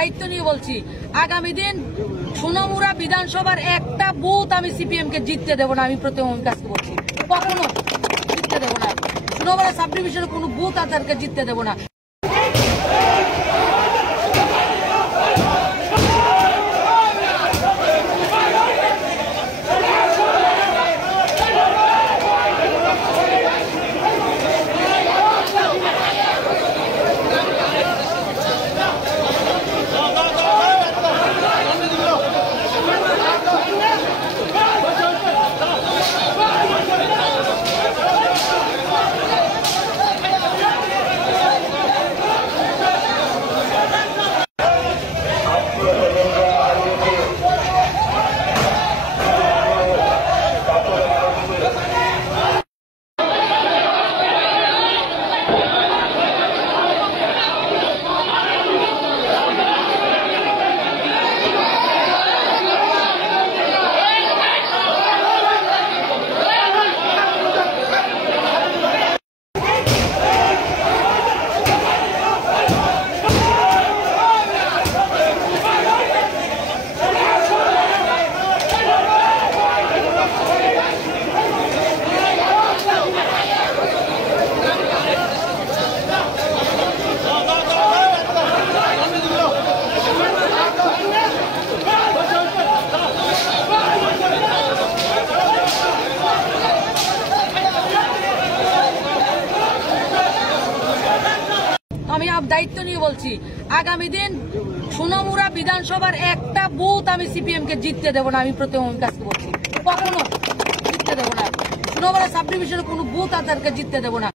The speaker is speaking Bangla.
দায়িত্ব নিয়ে বলছি, আগামী দিন সোনামুড়া বিধানসভার একটা বুথ আমি সিপিএম কে জিততে দেবো না। আমি প্রতিমন্ত্রীর কাছে বলছি, কখনো জিততে দেবো না। সোনামুড়া সাব ডিভিশনে কোনো বুথ তাদেরকে জিততে দেবো না। আমি দায়িত্ব নিয়ে বলছি, আগামী দিন সোনামুড়া বিধানসভার একটা বুথ আমি সিপিএম কে জিততে দেবো না। আমি প্রতিমন্ত্রীর কাছে বলছি, কখনো জিততে দেবো না। সোনামুড়া সাব ডিভিশনে কোনো বুথ তাদেরকে জিততে দেবো না।